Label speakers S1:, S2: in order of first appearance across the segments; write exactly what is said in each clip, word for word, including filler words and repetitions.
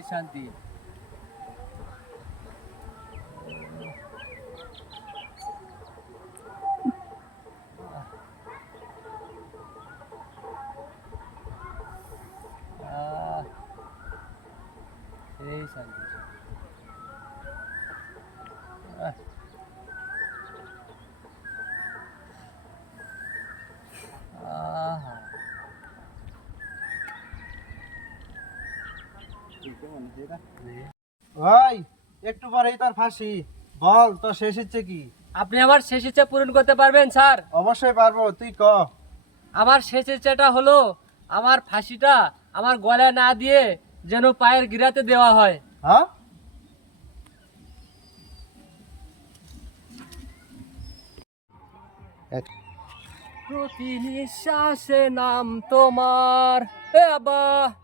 S1: শান্তি। আহ, এই শান্তি। আহ, আহা।
S2: ভাই একটু পরেই তার ফাঁসি, বল তো শেষ ইচ্ছে কি?
S1: আপনি আমার শেষ ইচ্ছা পূরণ করতে পারবেন স্যার?
S2: অবশ্যই পারবো, তুই ক।
S1: আমার শেষ ইচ্ছাটা হলো আমার ফাঁসিটা আমার গলায় না দিয়ে যেন পায়ের গিরাতে দেওয়া হয়।
S2: হ্যাঁ,
S1: প্রতি নিঃশ্বাসে নাম তোমার। এ আব্বা,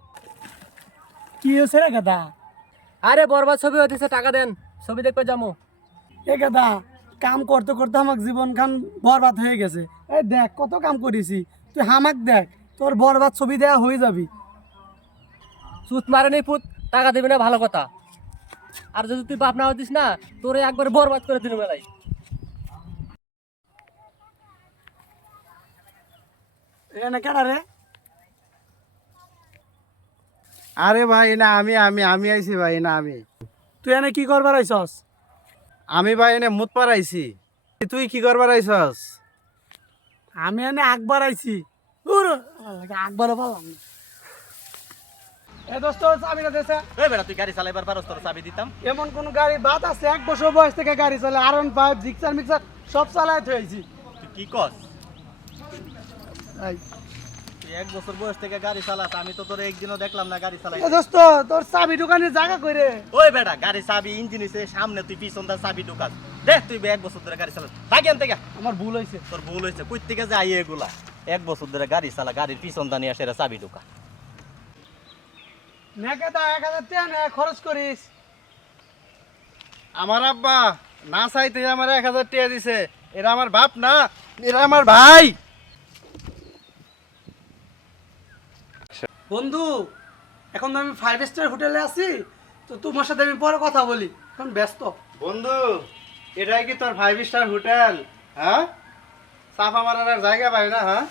S3: কি হয়েছে রে গাদা?
S1: আরে বরবাদ ছবি হতেছে, টাকা দেন, ছবি দেখতে যাবো।
S3: এ গাদা, কাম করতে করতে আমার জীবন খান বরবাদ হয়ে গেছে। এই দেখ কত কাম করেছি, তুই হামাক দেখ, তোর বরবাদ ছবি দেয়া হয়ে যাবি।
S1: সুত মারে নেই পুত, টাকা দেবে না ভালো কথা। আর যদি তুই বাপ না হতিস না, তোরে একবার বরবাদ করে দিন মেলাই।
S3: এ না কেডা রে?
S2: আরে ভাই না আমি আমি আমি আইছি ভাই, না আমি
S3: তুই এনে কি করবার আইছস?
S2: আমি ভাই এনে মুত পারাইছি। তুই কি করবার আইছস?
S3: আমি এনে আকবার আইছি। উর, আকবারও পালাম না। এ দোস্ত, চাবিটা দেছে।
S4: এই বেটা তুই গাড়ি চালাইবার পারস, তোর চাবি দিতাম।
S3: এমন কোন গাড়ি বাদ আছে? এক বছর বয়স থেকে গাড়ি চলে, আর ওয়ান ফাইভ, জিক্সার মিক্সার সব চালায় থইছি।
S4: তুই কি কস?
S3: এই
S4: তুই এক বছর বয়স থেকে গাড়ি চালাস, আমি তো তোর একদিনও দেখলাম না গাড়ি চালাই।
S3: এ দোস্ত, তোর চাবি দোকানের জায়গা কইরে?
S4: ওই বেটা গাড়ি চাবি ইঞ্জিন হইছে সামনে, তুই পিছন দা চাবি ঢুকাস। দেখ তুই এক বছর ধরে গাড়ি চালাস, থাকি আনতে গা।
S3: আমার ভুল হইছে।
S4: তোর ভুল হয়েছে, কই থেকে যাই এগুলা? এক বছর ধরে গাড়ি চালা, গাড়ির পিছন দা নিয়ে আসে এরা চাবি ঢুকা।
S3: নেকেদা এক হাজার টাকা নে, খরচ করিস।
S2: আমার আব্বা না চাইতে আমার এক হাজার টাকা দিছে। এরা আমার বাপ না, এরা আমার ভাই।
S3: বন্ধু, এখন তো আমি ফাইভ স্টার হোটেলে আছি, তো তোমার সাথে আমি পরে কথা বলি, এখন ব্যস্ত।
S2: বন্ধু, এটাই কি তোর ফাইভ স্টার হোটেল? হ্যাঁ, সাফা মারার আর জায়গা পাই না? হ্যাঁ,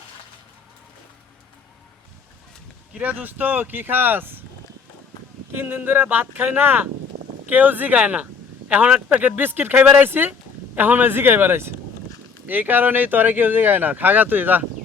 S2: কিরে দোস্ত কি খাস?
S3: তিন দিন ধরে ভাত খাই না, কেউ জিগায় না। এখন এক প্যাকেট বিস্কিট খাইবার আইছি, এখন জিগাইবার আইছি।
S2: এই কারণেই তোরে কেউ জিগায় না, খাগা তুই যা।